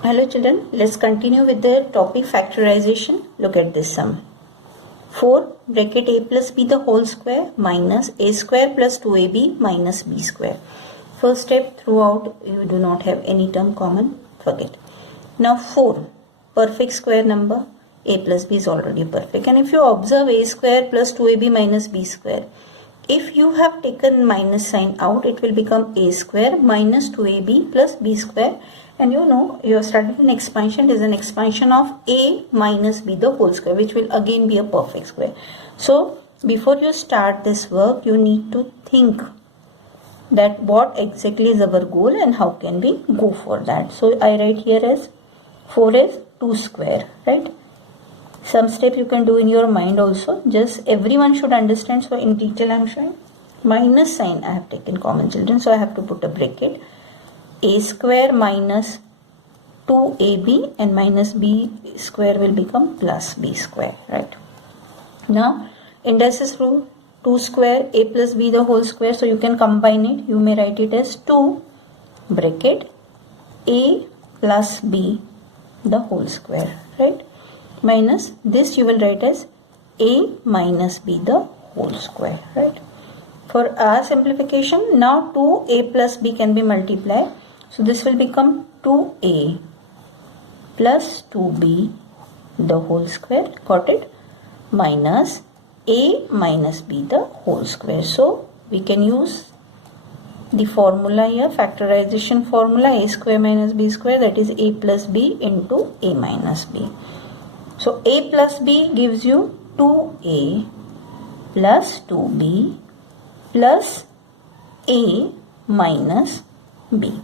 Hello children, let's continue with the topic factorization. Look at this sum. 4 bracket a plus b the whole square minus a square plus 2ab minus b square. First step, throughout you do not have any term common, forget. Now 4, perfect square number, a plus b is already perfect. And if you observe a square plus 2ab minus b square, if you have taken minus sign out, it will become a square minus 2ab plus b square. And you know, you have studied an expansion. It is an expansion of a minus b the whole square, which will again be a perfect square. So, before you start this work, you need to think that what exactly is our goal and how can we go for that. So, I write here as 4 is 2 square, right? Some step you can do in your mind also. Just everyone should understand. So, in detail I am showing. Minus sign I have taken common, children. So, I have to put a bracket. A square minus 2ab and minus b square will become plus b square, right? Now, indices rule, 2 square a plus b the whole square, so you can combine it. You may write it as 2 bracket a plus b the whole square, right? Minus this you will write as a minus b the whole square, right? For our simplification, now 2a plus b can be multiplied. So this will become 2a plus 2b the whole square, got it? Minus a minus b the whole square. So we can use the formula here, factorization formula, a square minus b square, that is a plus b into a minus b. So a plus b gives you 2a plus 2b plus a minus b.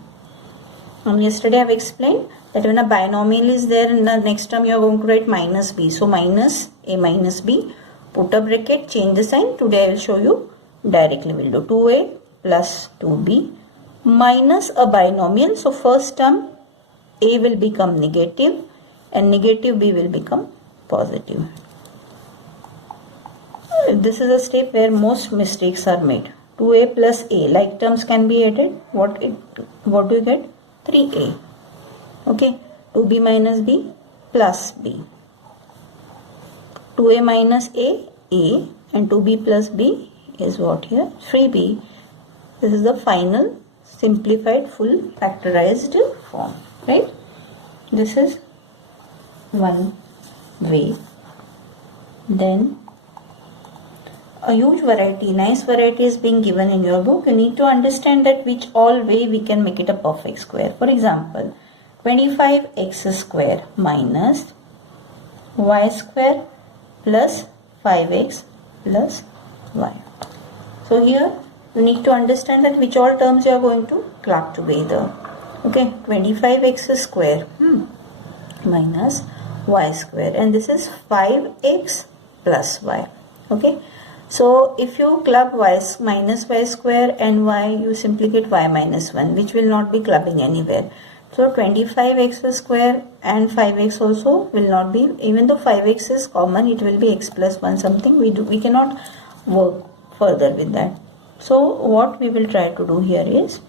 And yesterday I have explained that when a binomial is there, in the next term you are going to write minus b. So minus a minus b, put a bracket, change the sign. Today I will show you directly. We will do 2a plus 2b minus a binomial. So first term a will become negative and negative b will become positive. This is a step where most mistakes are made. 2a plus a, like terms can be added. What do you get? 3a. Okay, 2b minus b plus b. 2a minus a, and 2b plus b is what here? 3b. This is the final simplified full factorized form, right? This is one way. Then a huge variety, nice variety is being given in your book. You need to understand that which all way we can make it a perfect square. For example, 25x square minus y square plus 5x plus y. So here you need to understand that which all terms you are going to club together. Okay, 25x square minus y square, and this is 5x plus y. Okay. So, if you club y minus y square and y, you simply get y minus 1, which will not be clubbing anywhere. So, 25x square and 5x also will not be, even though 5x is common, it will be x plus 1 something. We cannot work further with that. So, what we will try to do here is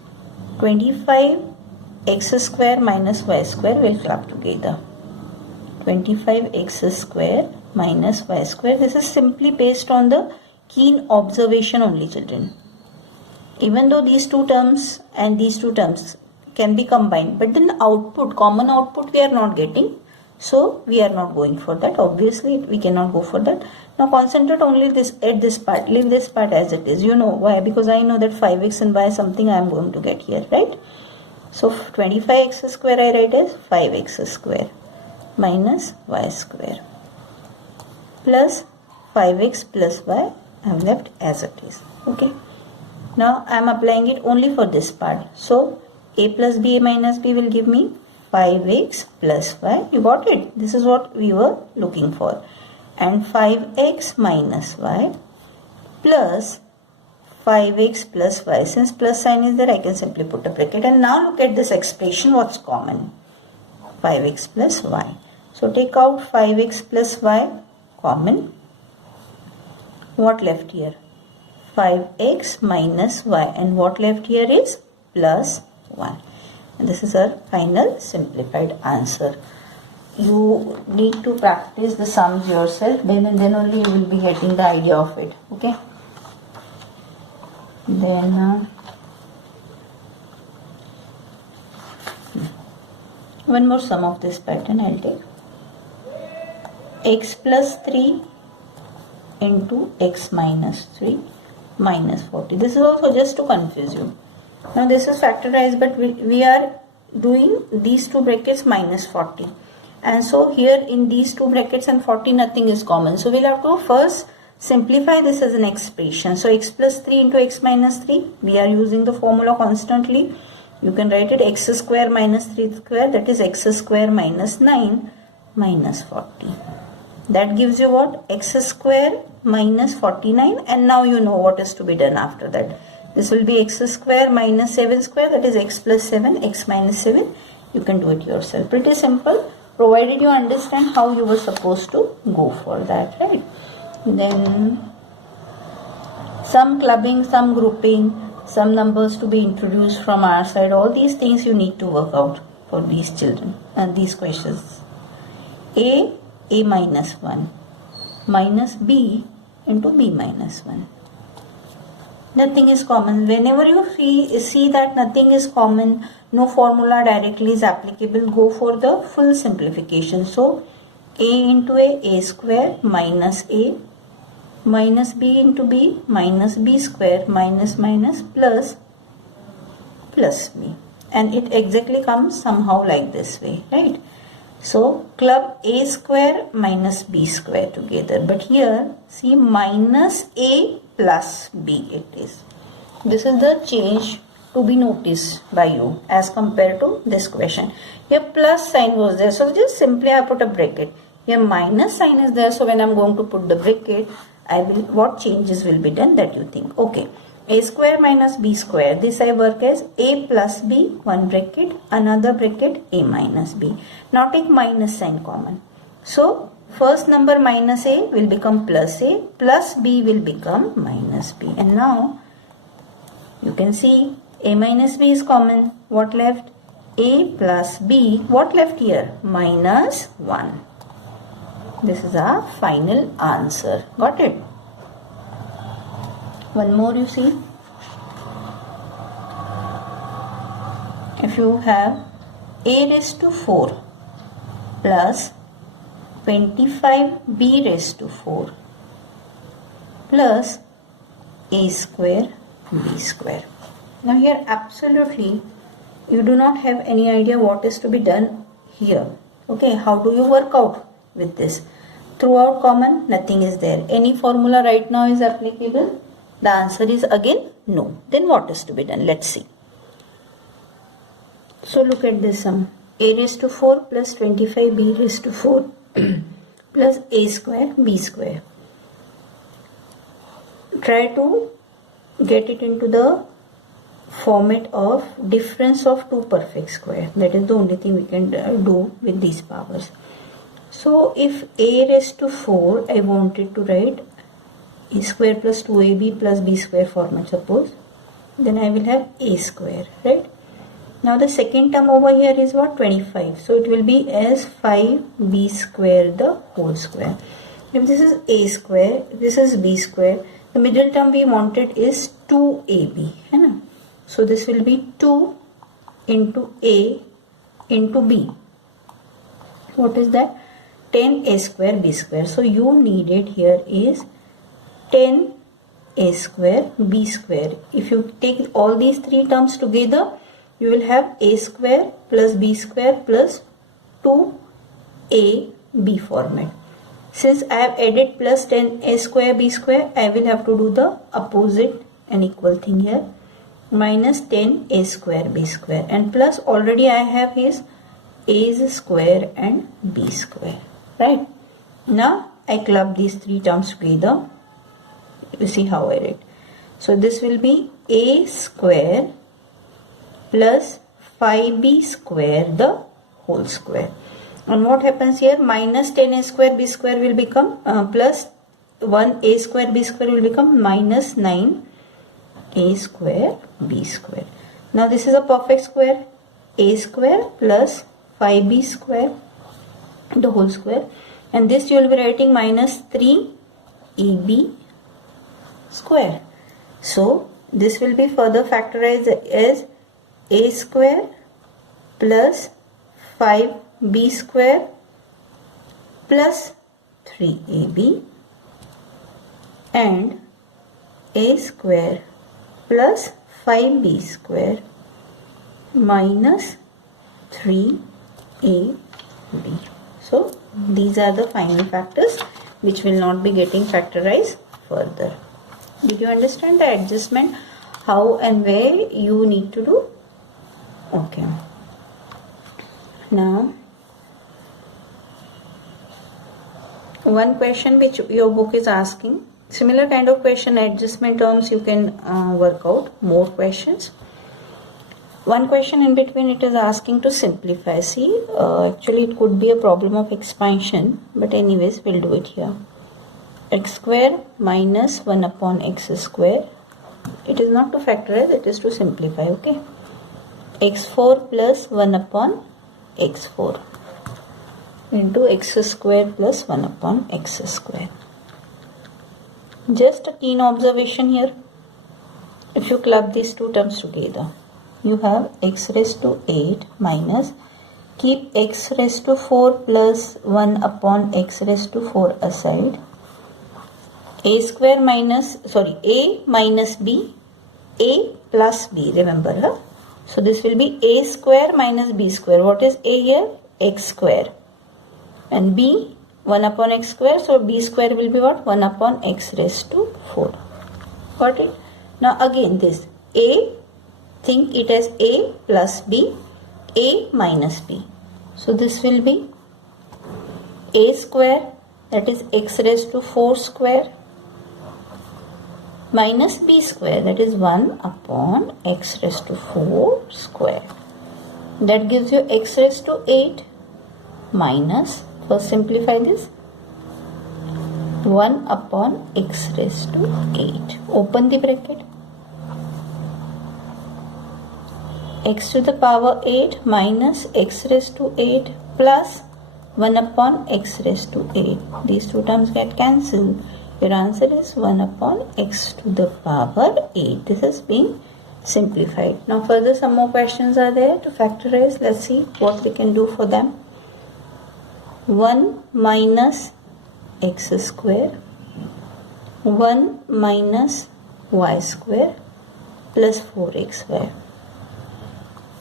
25x square minus y square will club together. 25x square minus y square. This is simply based on the keen observation only, children. Even though these two terms and these two terms can be combined, but then output, common output we are not getting. So we are not going for that. Obviously we cannot go for that. Now concentrate only at this part. Leave this part as it is. You know why? Because I know that 5x and y something I am going to get here, right? So 25x square I write as 5x square minus y square plus 5x plus y I have left as it is. Okay. Now I am applying it only for this part. So a plus b, a minus b will give me 5x plus y. You got it? This is what we were looking for. And 5x minus y plus 5x plus y. Since plus sign is there, I can simply put a bracket. And now look at this expression. What's common? 5x plus y. So take out 5x plus y common. What left here? 5x minus y, and what left here is plus 1. And this is our final simplified answer. You need to practice the sums yourself, then and then only you will be getting the idea of it. Okay. Then one more sum of this pattern I'll take. X plus 3 into x minus 3 minus 40. This is also just to confuse you. Now this is factorized, but we are doing these two brackets minus 40. And so here in these two brackets and 40 nothing is common. So we'll have to first simplify this as an expression. So x plus 3 into x minus 3. We are using the formula constantly. You can write it x square minus 3 square, that is x square minus 9 minus 40. That gives you what? X square minus 49, and now you know what is to be done after that. This will be x square minus 7 square, that is x plus 7, x minus 7. You can do it yourself. Pretty simple, provided you understand how you were supposed to go for that, right? Then some clubbing, some grouping, some numbers to be introduced from our side. All these things you need to work out for these children and these questions. A minus 1 minus B into B minus 1. Nothing is common. Whenever you see that nothing is common, no formula directly is applicable, go for the full simplification. So A into A square minus A minus B into B minus B square minus plus B. And it exactly comes somehow like this way, right? So club A square minus B square together. But here see minus A plus B it is. This is the change to be noticed by you as compared to this question. Here plus sign was there. So just simply I put a bracket. Here minus sign is there. So when I am going to put the bracket, what changes will be done that you think. Okay. A square minus B square. This I work as A plus B, one bracket, another bracket A minus B. Now take minus sign common. So first number minus A will become plus A, plus B will become minus B. And now you can see A minus B is common. What left? A plus B. What left here? Minus 1. This is our final answer. Got it? One more you see. If you have A raised to 4 plus 25B raised to 4 plus A square B square. Now here absolutely you do not have any idea what is to be done here. Okay, how do you work out with this? Throughout common, nothing is there. Any formula right now is applicable? The answer is again no. Then what is to be done? Let's see. So look at this sum. A raised to 4 plus 25B raised to 4 plus A square B square. Try to get it into the format of difference of two perfect square. That is the only thing we can do with these powers. So if A raised to 4, I wanted to write A square plus 2AB plus B square format, suppose. Then I will have A square, right? Now the second term over here is what? 25. So it will be as 5B square the whole square. If this is A square, this is B square, the middle term we wanted is 2AB. So this will be 2 into A into B. What is that? 10A square B square. So you needed here is 10A square B square. If you take all these three terms together, you will have A square plus B square plus 2AB format. Since I have added plus 10A square B square, I will have to do the opposite and equal thing here. Minus 10A square B square. And plus already I have is A square and B square. Right? Now I club these three terms together. You see how I write. So this will be A square plus 5B square the whole square. And what happens here? Minus 10A square B square will become plus 1A square B square will become minus 9A square B square. Now this is a perfect square. a square plus 5b square, the whole square, and this you will be writing minus 3ab square. So this will be further factorized as a square plus 5b square plus 3ab and a square plus 5b square minus 3ab. So these are the final factors which will not be getting factorized further. Did you understand the adjustment, how and where you need to do? Okay. Now one question which your book is asking, similar kind of question, adjustment terms you can work out, more questions. One question in between it is asking to simplify. See, actually it could be a problem of expansion, but anyways we'll do it here. X square minus 1 upon x square. It is not to factorize, it is to simplify, okay. x4 plus 1 upon x4 into x square plus 1 upon x square. Just a keen observation here. If you club these two terms together, you have x raised to 8 minus, keep x raised to 4 plus 1 upon x raised to 4 aside, a square minus, a minus b, a plus b, remember, huh? So this will be a square minus b square. What is a here? X square. And b, 1 upon x square, so b square will be what? 1 upon x raised to 4. Got it? Now again this, a, think it as a plus b, a minus b. So this will be a square, that is x raised to 4 square, minus b square, that is 1 upon x raised to 4 square. That gives you x raised to 8 minus, first simplify this, 1 upon x raised to 8. Open the bracket. X to the power 8 minus x raised to 8 plus 1 upon x raised to 8. These two terms get cancelled. Your answer is 1 upon x to the power 8. This is being simplified. Now further some more questions are there to factorize. Let's see what we can do for them. 1 minus x square, 1 minus y square plus 4xy.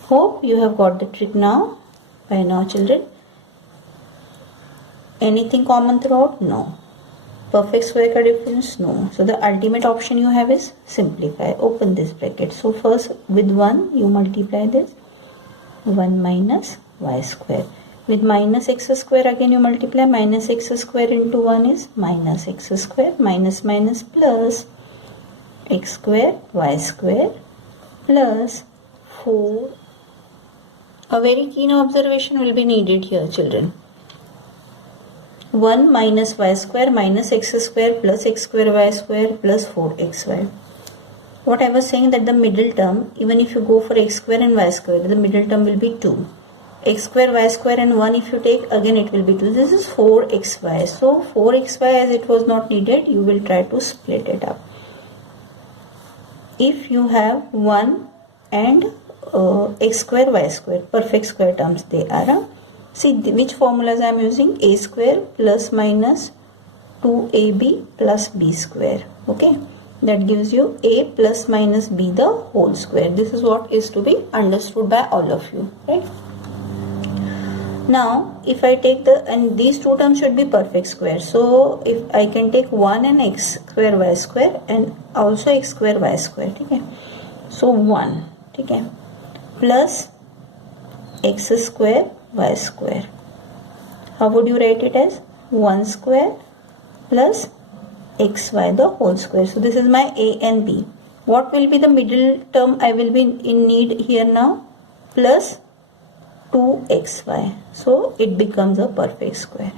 Hope you have got the trick now. By now, children. Anything common throughout? No. Perfect square का difference? No. So the ultimate option you have is simplify. Open this bracket. So first with 1 you multiply this. 1 minus y square. With minus x square again you multiply. Minus x square into 1 is minus x square. Minus minus plus x square y square plus 4. A very keen observation will be needed here, children. 1 minus y square minus x square plus x square y square plus 4xy. What I was saying, that the middle term, even if you go for x square and y square, the middle term will be 2. X square, y square and 1 if you take, again it will be 2. This is 4xy. So 4xy, as it was not needed, you will try to split it up. If you have 1 and x square, y square, perfect square terms they are. See which formulas I am using. A square plus minus 2ab plus b square. Okay. That gives you a plus minus b the whole square. This is what is to be understood by all of you. Right. Now if I take and these two terms should be perfect square. So if I can take 1 and x square y square and also x square y square. Okay. So 1. Okay. Plus x square y square. How would you write it as? 1 square plus xy the whole square. So this is my a and b. What will be the middle term I will be in need here now? Plus 2xy. So it becomes a perfect square.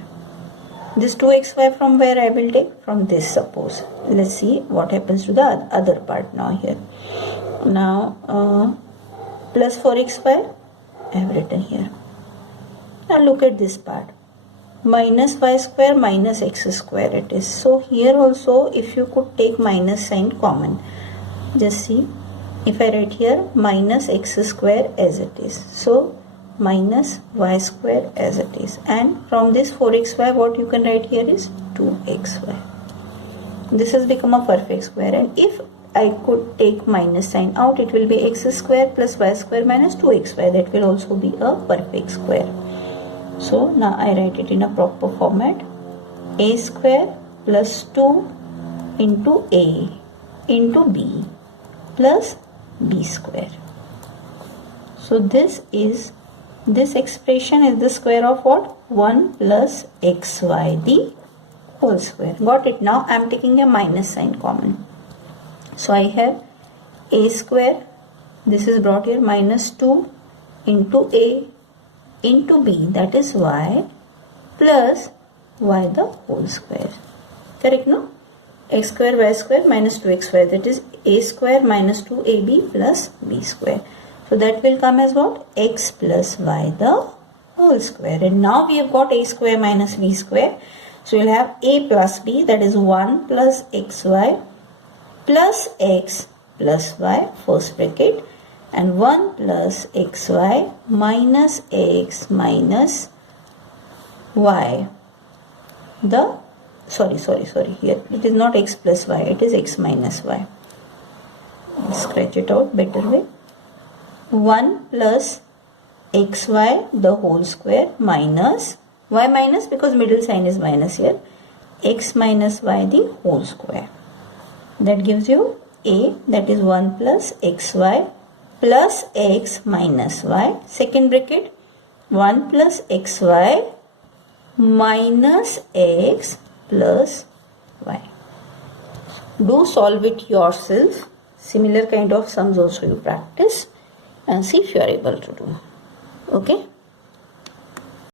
This 2xy from where I will take? From this, suppose. Let's see what happens to the other part now here. Now plus 4xy I have written here. Now look at this part. Minus y square minus x square it is. So here also if you could take minus sign common. Just see, if I write here minus x square as it is. So minus y square as it is. And from this 4xy what you can write here is 2xy. This has become a perfect square, and if I could take minus sign out, it will be x square plus y square minus 2xy. That will also be a perfect square. So now I write it in a proper format. A square plus 2 into a into b plus b square. So this expression is the square of what? 1 plus xy the whole square. Got it? Now I am taking a minus sign common. So I have a square, this is brought here, minus 2 into a into b, that is y, plus y the whole square. Correct, no? X square y square minus 2xy, that is a square minus 2ab plus b square. So that will come as what? X plus y the whole square. And now we have got a square minus b square. So we will have a plus b, that is 1 plus xy plus x plus y, first bracket, and 1 plus xy minus x minus y. Sorry, here it is not x plus y, it is x minus y. Scratch it out better way. 1 plus xy the whole square minus y minus, because middle sign is minus here, x minus y the whole square. That gives you a, that is 1 plus xy plus x minus y. Second bracket, 1 plus xy minus x plus y. Do solve it yourself. Similar kind of sums also you practice and see if you are able to do. Okay.